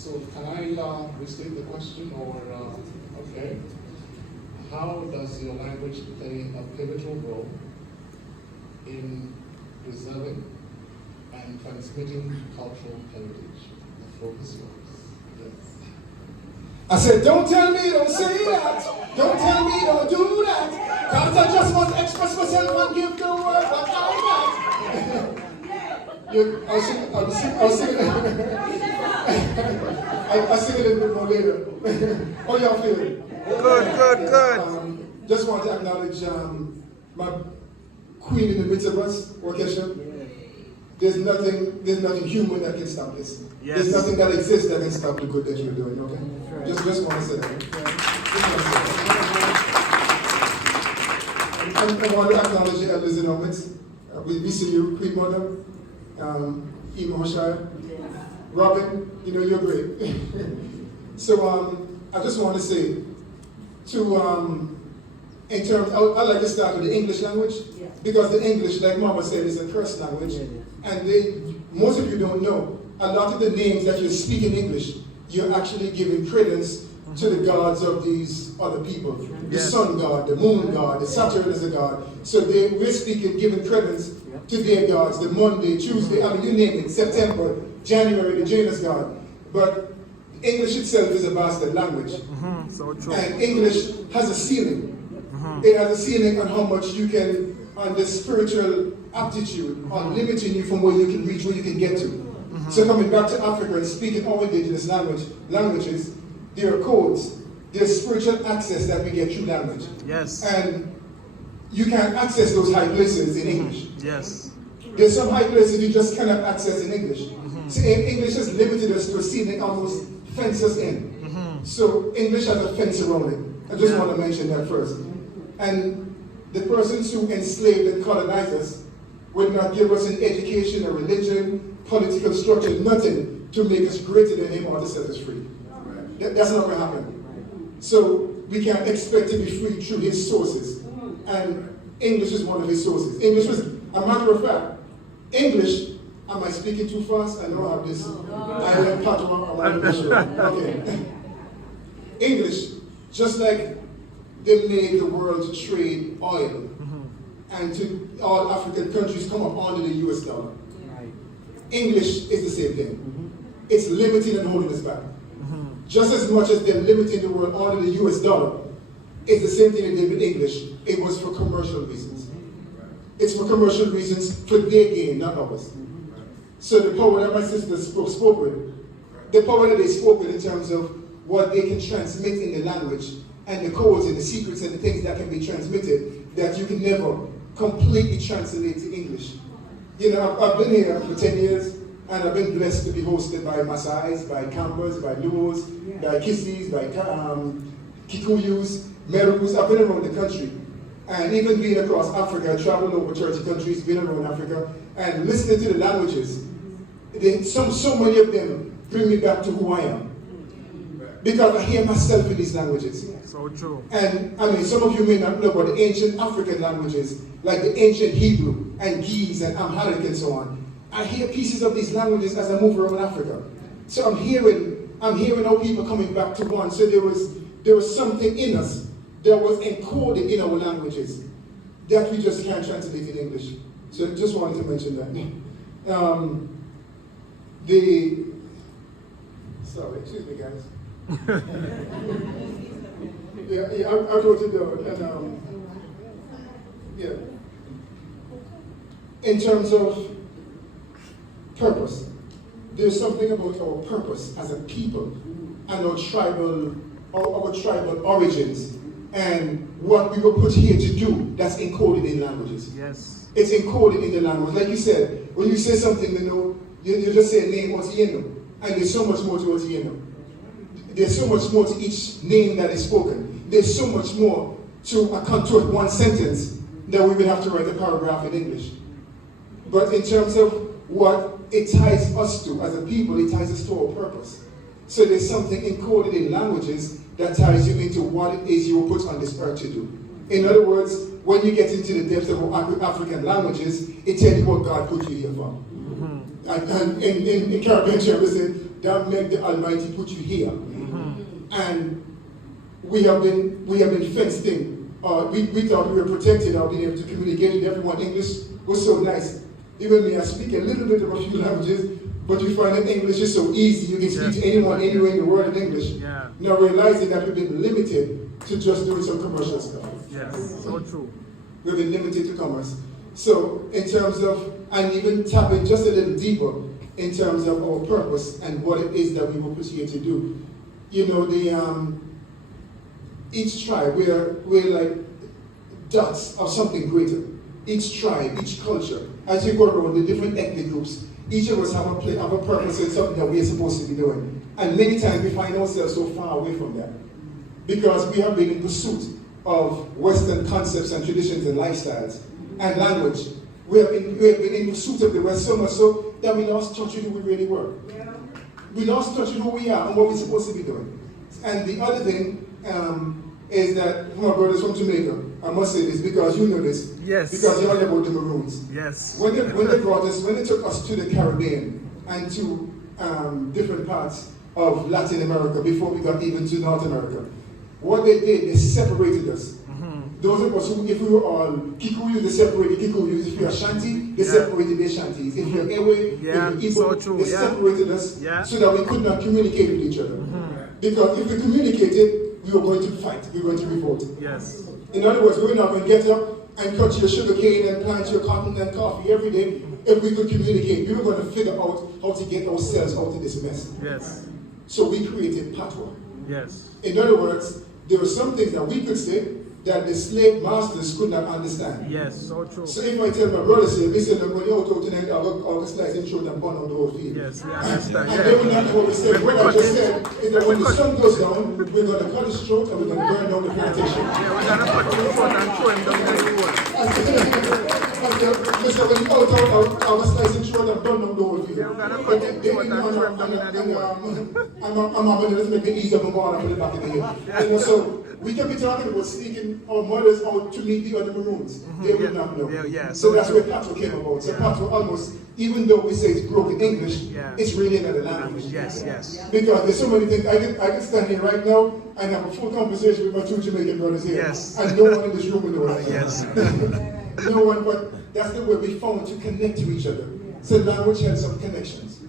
So can I restate the question, or okay? How does your language play a pivotal role in preserving and transmitting cultural heritage? The floor is yours. Yes. I said, don't tell me, don't say that. Don't tell me, don't do that. Because I just want to express myself and give the word what I got. I'll sing it a little bit more later. How y'all feeling? Good. Just want to acknowledge my queen in the midst of us, Orchestra. There's nothing human that can stop this. Yes. There's nothing that exists that can stop the good that you're doing, okay? Right. Just want to say that. I want to acknowledge the elders in our midst. We see you, Queen Mother, Hoshire, Robin, you're great. So I just want to say, in terms, I'd like to start with the English language, because the English, like Mama said, is a cursed language, and most of you don't know, a lot of the names that you speak in English, you're actually giving credence to the gods of these other people. The sun god, the moon god, the Saturn is a god. So we're speaking, giving credence to their gods, the Monday, Tuesday, you name it, September, January, the Janus god. But English itself is a bastard language. So true. And English has a ceiling. It has a ceiling on how much you can, on the spiritual aptitude, on limiting you from where you can reach, where you can get to. So coming back to Africa and speaking all indigenous languages, there are codes, there's spiritual access that we get through language. Yes. And you can't access those high places in English. Yes. There's some high places you just cannot access in English. So English has limited us to a ceiling, almost fence us in. So English has a fence around it. I just want to mention that first. And the persons who enslaved and colonized us would not give us an education, a religion, political structure, nothing to make us greater than him or to set us free. That's not going to happen. So we can't expect to be free through his sources. And English is one of his sources. English was, a matter of fact, English, am I speaking too fast? I know I have this island patois around the show. Okay. English, just like they made the world trade oil, and to all African countries come up under the US dollar. English is the same thing. It's limiting and holding us back. Just as much as they're limiting the world under the US dollar, it's the same thing they did with English. It was for commercial reasons. It's for commercial reasons, for their gain, not ours. So the power that my sisters spoke with, the power that they spoke with in terms of what they can transmit in the language, and the codes and the secrets and the things that can be transmitted that you can never completely translate to English. I've been here for 10 years, and I've been blessed to be hosted by Maasais, by Kambas, by Luos, by Kisis, by Kikuyus, Merus. I've been around the country. And even being across Africa, I traveled over 30 countries, been around Africa, and listening to the languages, so many of them bring me back to who I am. Because I hear myself in these languages. So true. And some of you may not know, but the ancient African languages, like the ancient Hebrew and Ge'ez and Amharic and so on, I hear pieces of these languages as I move around Africa. So I'm hearing how people coming back to one. So there was something in us that was encoded in our languages that we just can't translate in English. So just wanted to mention that. Sorry, excuse me guys. I wrote it down. And in terms of purpose, there's something about our purpose as a people and our tribal origins and what we were put here to do that's encoded in languages. Yes. It's encoded in the language. Like you said, when you say something, you just say a name, and there's so much more to Otieno. There's so much more to each name that is spoken. There's so much more to one sentence that we would have to write a paragraph in English. But in terms of what it ties us to as a people, it ties us to our purpose. So there's something encoded in languages that ties you into what it is you were put on this earth to do. In other words, when you get into the depths of African languages, it tells you what God put you here for. And in Caribbean, they say, that meant the Almighty put you here. And we have been fenced in. We thought we were protected or being able to communicate with everyone. English was so nice. Even me, I speak a little bit of a few languages, but you find that English is so easy. You can speak to anyone, anywhere in the world in English. Yeah. Now realizing that we've been limited to just doing some commercial stuff. Yes, so true. We've been limited to commerce. So in terms of, and even tapping just a little deeper in terms of our purpose and what it is that we were put here to do. You know, each tribe, we're like dots of something greater. Each tribe, each culture, as you go around the different ethnic groups, each of us have a purpose in something that we're supposed to be doing. And many times we find ourselves so far away from that because we have been in pursuit of Western concepts and traditions and lifestyles and language. We have been in pursuit of the West so much so that we lost touch with who we really were. We lost touch with who we are and what we're supposed to be doing. And the other thing is that my brothers from Jamaica, I must say this because you know this. Yes. Because you're all about the Maroons. Yes. When they took us to the Caribbean and to different parts of Latin America before we got even to North America, what they did, they separated us. Those of us who, if we were all Kikuyu, they separated Kikuyus. If you're Ashanti, they separated the Ashantis. If you're Ewe, if you're Igbo, so true. they separated us so that we could not communicate with each other. Because if we communicated, we were going to fight, we were going to revolt. Yes. In other words, we were not going to get up and cut your sugar cane and plant your cotton and coffee every day if we could communicate. We were going to figure out how to get ourselves out of this mess. Yes. So we created patois. Yes. In other words, there were some things that we could say that the slave masters could not understand. Yes, so true. So if I tell my brothers here, listen, I'm going out tonight, I'll slice and short and burn on the whole field. Yes, we understand. And they will not know what we said. What I just said is that when the sun goes down, we're going to cut his throat and we're going to burn down the plantation. Yeah, we're going to cut his throat and throw him down the road. Listen, when you go out, I will slice and short and burn down the whole field. Yeah, we're going to cut his throat and throw him down the road. I'm not going to make the ease of the water and put it back in the hill. You know, so we can be talking about sneaking our mothers out to meet the other Maroons. They would not know. So that's where patois came about. So patois almost, even though we say it's broken English, it's really another language. Yes, yes. Because there's so many things. I can stand here right now and have a full conversation with my two Jamaican brothers here. Yes. And no one in this room will know that. Yes. No one, but that's the way we found to connect to each other. So language has some connections.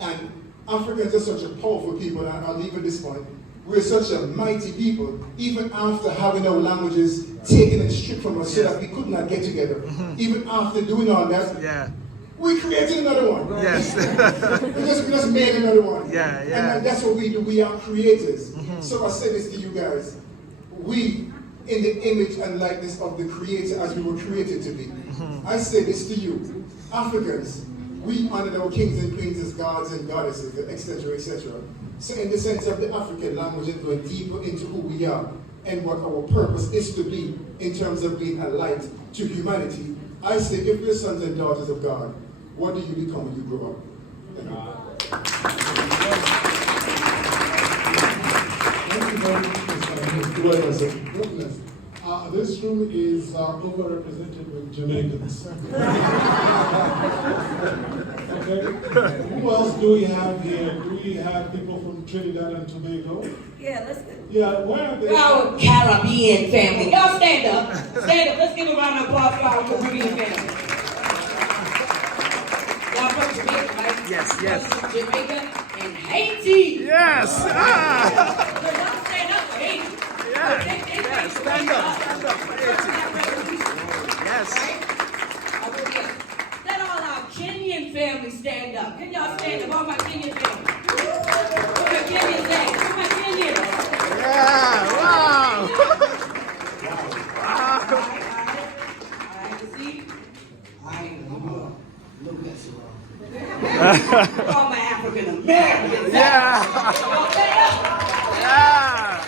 And Africans are such a powerful people, and I'll leave at this point. We're such a mighty people, even after having our languages taken and stripped from us so that we could not get together. Even after doing all that, we created another one. Yes. we just made another one. Yeah. And that's what we do. We are creators. So I say this to you guys. We, in the image and likeness of the Creator as we were created to be. I say this to you. Africans, we honored our kings and queens as gods and goddesses, etc., etc. So in the sense of the African language and going deeper into who we are and what our purpose is to be in terms of being a light to humanity, I say if we're sons and daughters of God, what do you become when you grow up? Thank you very much, Mr. Goodness. This room is overrepresented with Jamaicans. Okay. Who else do we have here? Do we have people from Trinidad and Tobago? Yeah, let's go. Yeah, why are they? Our Caribbean family. Y'all stand up. Stand up. Let's give a round of applause for our Caribbean family. Y'all from Jamaica, right? Yes. From Jamaica and Haiti. Yes. So y'all stand up for Haiti. Yes. Stand up for Haiti. Yes. Right? Let all our Kenyan family stand up. Can y'all stand up? All my Kenyan family. Where my Kenyans at? Where my Kenyans? Yeah. Wow. All right. See? I ain't no mess around. All my African Americans. Yeah. Y'all stand up. Yeah.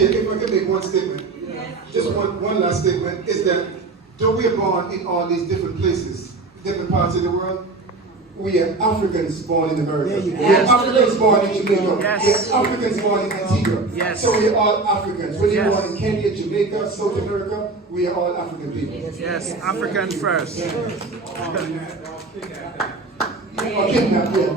If I can make one statement, just one last statement, is that though we are born in all these different places, different parts of the world, we are Africans born in America. We are Africans born in Jamaica. We are Africans born in Antigua. So we are all Africans. Whether you're born in Kenya, Jamaica, South America, we we are all African people. Yes, African first. Or kidnapped, yeah.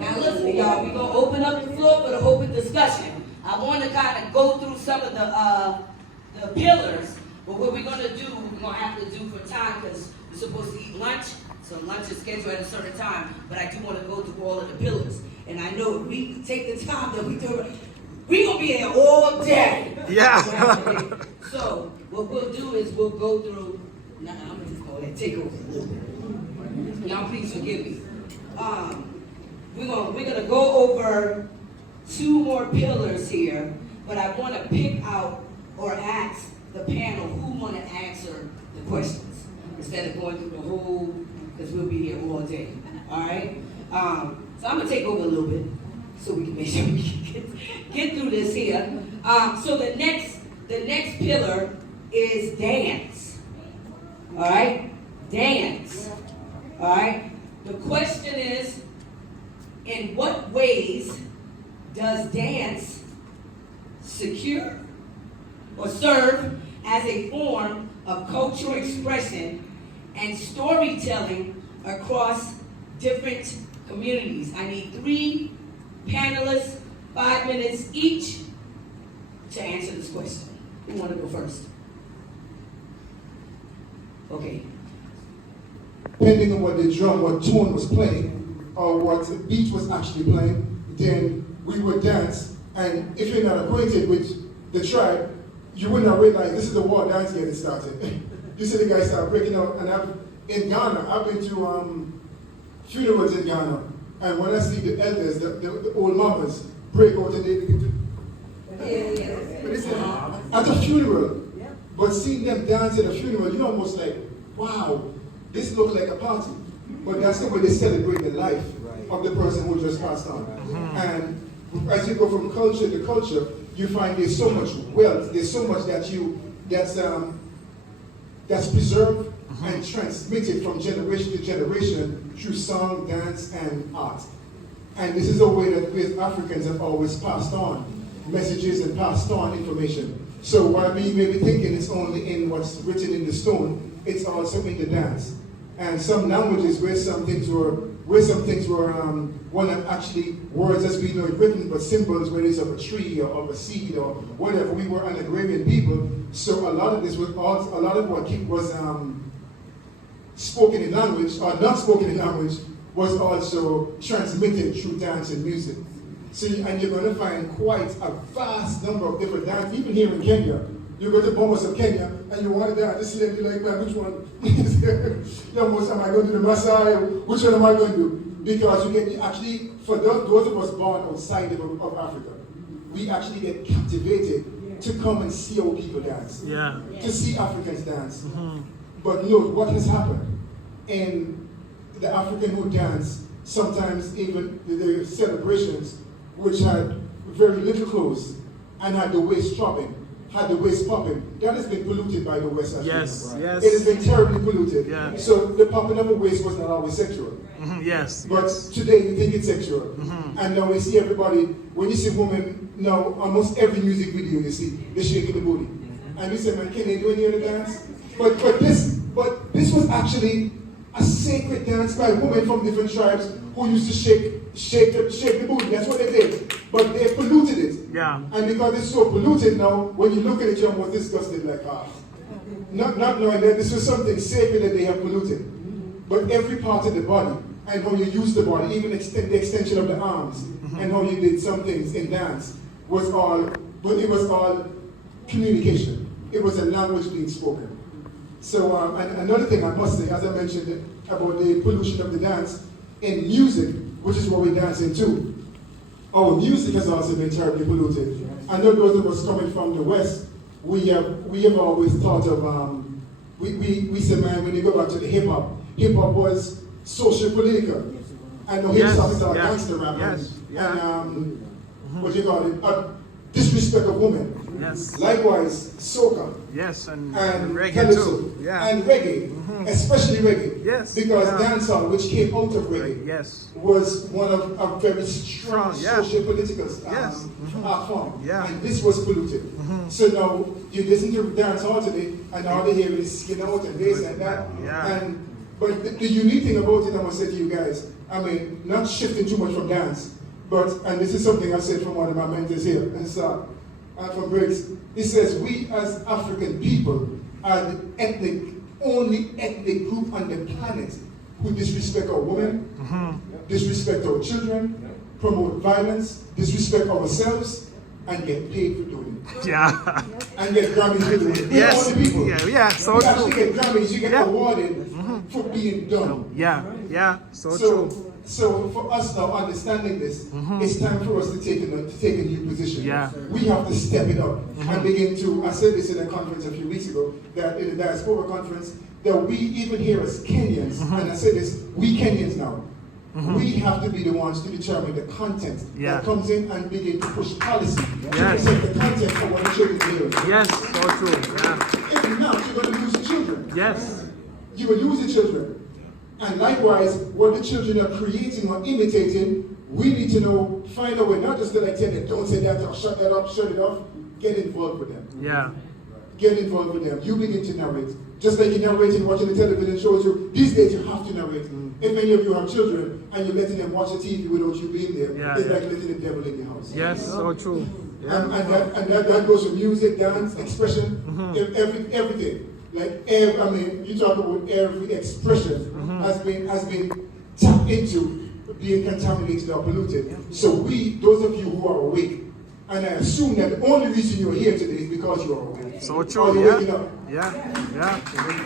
Now listen, y'all, we're gonna open up the floor for the open discussion. I want to kind of go through some of the pillars, but what we're gonna do, we're gonna have to do for time because we're supposed to eat lunch, so lunch is scheduled at a certain time. But I do want to go through all of the pillars, and I know if we take the time that we do, we're gonna be here all day. Yeah. So what we'll do is we'll go through. Nah, I'm just gonna take over a little bit. Y'all please forgive me. We're gonna go over 2 more pillars here, but I want to pick out or ask the panel who want to answer the questions instead of going through the whole, because we'll be here all day. All right. So I'm gonna take over a little bit so we can make sure we can get through this here. So the next pillar is dance. All right, dance. All right. The question is, in what ways does dance secure or serve as a form of cultural expression and storytelling across different communities? I need 3 panelists, 5 minutes each to answer this question. Who want to go first? Okay. Depending on what the drum, what tune was playing, or what beat was actually playing, then we would dance. And if you're not acquainted with the tribe, you would not realize this is the war dance getting started. You see the guys start breaking out. And in Ghana, I've been to funerals in Ghana, and when I see the elders, the old mamas break out and they begin to. But it's at a funeral, but seeing them dance at a funeral, you're almost like, wow, this looks like a party. But that's the way they celebrate the life of the person who just passed on. And as you go from culture to culture, you find there's so much wealth, there's so much that's preserved and transmitted from generation to generation through song, dance, and art. And this is a way that we as Africans have always passed on messages and passed on information. So while we may be thinking it's only in what's written in the stone, it's also in the dance. And some languages where some things were one of actually words as we know it written, but symbols, whether it's of a tree or of a seed or whatever. We were an agrarian people, so a lot of this was what was spoken in language or not spoken in language was also transmitted through dance and music. So, and you're going to find quite a vast number of different dances, even here in Kenya. You go to Bomas of Kenya and you want to dance, just see them, you're like, man, which one? Most am I going to do the Maasai? Which one am I going to do? Because you get actually, for those of us born outside of Africa, we actually get captivated to come and see our people dance, to see Africans dance. But note what has happened in the African who dance, sometimes even the celebrations, which had very little clothes and had the waist dropping, had the waist popping, that has been polluted by the West. Yes. It has been terribly polluted. So the popping of a waist was not always sexual. But today we think it's sexual. And now we see everybody, when you see women, now almost every music video you see, they're shaking the booty. And you say, man, can they do any other dance? But this was actually a sacred dance by women from different tribes who used to shake the booty. That's what they did. But they polluted it. And because it's so polluted now, when you look at it, you're almost disgusted, like, not knowing that this was something sacred that they have polluted. But every part of the body, and how you use the body, even the extension of the arms, and how you did some things in dance, it was all communication. It was a language being spoken. So, and another thing I must say, as I mentioned about the pollution of the dance, in music, which is what we dance into, our music has also been terribly polluted. I know those of us coming from the West, we have always thought of, we say, man, when you go back to the hip-hop was social political. And the hip-hop is our gangster rap. And what you call it, disrespect of women. Yes. Likewise, soca. Yes, and reggae calypso, too. Yeah. and reggae, especially reggae. Yes. Because Yeah. dancehall, which came out of reggae, Yes. was one of a very strong Yeah. socio-political Yes. art form. Yeah. And this was polluted. So now you listen to dancehall today, and all they hear is skin out and this and that. Yeah. But the unique thing about it, I must say to you guys, I mean, not shifting too much from dance, but, and this is something I said from one of my mentors here, and from Briggs, he says, we as African people are the only ethnic group on the planet who disrespect our women, disrespect our children, promote violence, disrespect ourselves, and get paid for doing it. Yeah. And get Grammys for doing it. Yes. All the people. Yeah, so you actually true. get Grammys, you get Yeah. awarded for being done. Yeah, so true. So for us now, understanding this, it's time for us to take a new position. Yeah. We have to step it up and begin to, I said this in a conference a few weeks ago, that in the Diaspora conference, that we even here as Kenyans, and I said this, we Kenyans now, we have to be the ones to determine the content that comes in and begin to push policy to protect the content for what the children are hearing. Yes, so true. Yeah. If not, you're going to lose the children. Yes. You will lose the children. And likewise, what the children are creating or imitating, we need to know, find a way, not just to like tell them, don't say that or shut that up, shut it off. Get involved with them. Yeah. Get involved with them. You begin to narrate. Just like you narrating, watching the television shows you, these days you have to narrate. If any of you have children and you're letting them watch the TV without you being there, it's like letting the devil in the house. Yes, so true. Yeah. And that goes with music, dance, expression, everything. Like I mean, you talk about every expression has been tapped into being contaminated or polluted. So those of you who are awake, and I assume that the only reason you're here today is because you are awake. So Or true. you're waking up. Yeah.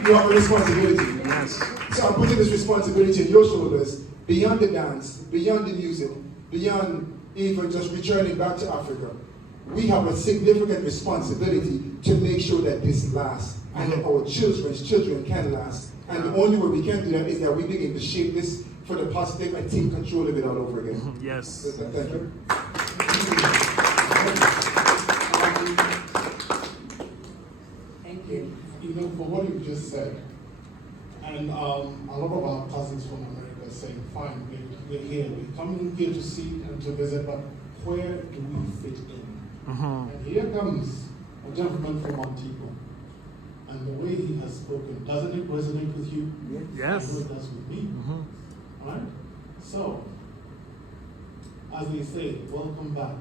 You have a responsibility. Yes. So I'm putting this responsibility on your shoulders, beyond the dance, beyond the music, beyond even just returning back to Africa. We have a significant responsibility to make sure that this lasts and that our children's children can last. And the only way we can do that is that we begin to shape this for the positive and take control of it all over again. Yes. So, thank you. Thank you. You know, for what you've just said, and a lot of our cousins from America are saying, fine, we're here, we're coming here to see and to visit, but where do we fit in? And here comes a gentleman from Montego, and the way he has spoken, doesn't it resonate with you? Yes. I know it does with me. All right? So, as they say, welcome back.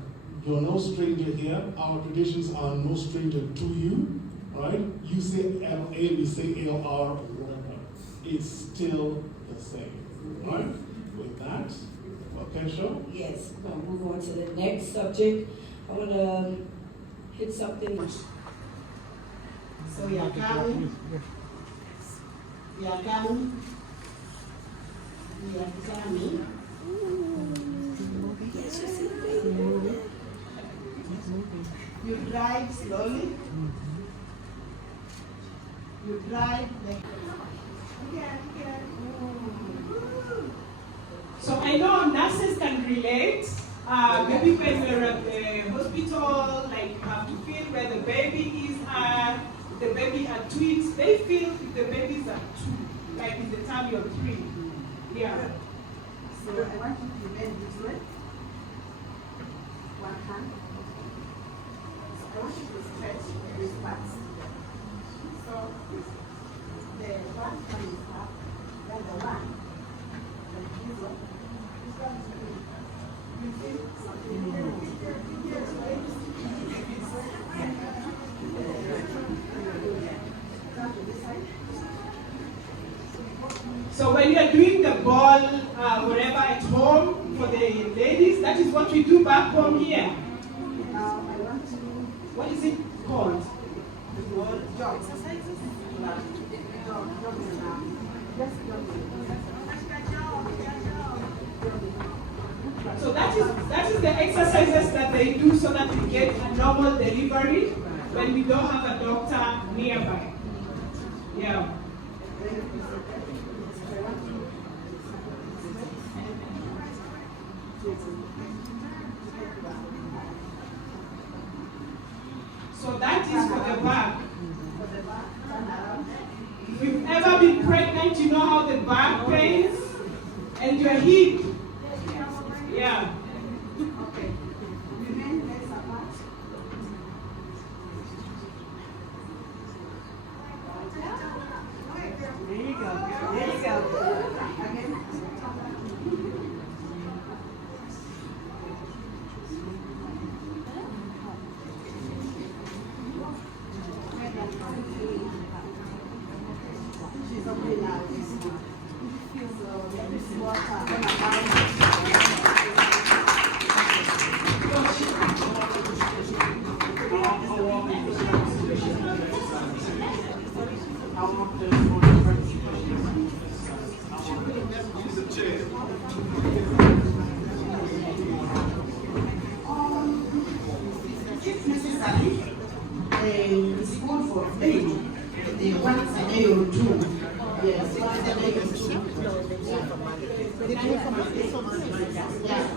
You're no stranger here. Our traditions are no stranger to you. Right? You say LA, we say ALR, whatever. It's still the same. Right? With that, okay, sure? Yes, we're gonna move on to the next subject. I wanna hit something. So you're coming. Yes, you see the baby. You drive slowly. You drive like. So I know nurses can relate. Maybe when we're at the hospital, like you have to feel where the baby is at, the baby at 2 weeks, they feel if the baby is at 2, like in the tummy of 3. Yeah. So I want you to bend this way. One hand. So I want you to stretch this part. So the one hand is up, then the one. Then this one. This one is good. You see something? So when you're doing the ball, wherever at home, for the ladies, that is what we do back home here. I want to What is it called? jog. Exercises? So that is the exercises that they do so that we get a normal delivery when we don't have a doctor nearby. Yeah. So know how the back pains and your hip. Yeah. Okay. Remain legs apart. There you go. There you go. Again. She's okay now. So let me see what if necessary, it's good for baby. The once a day or two. Yes, once a day or two. Yeah,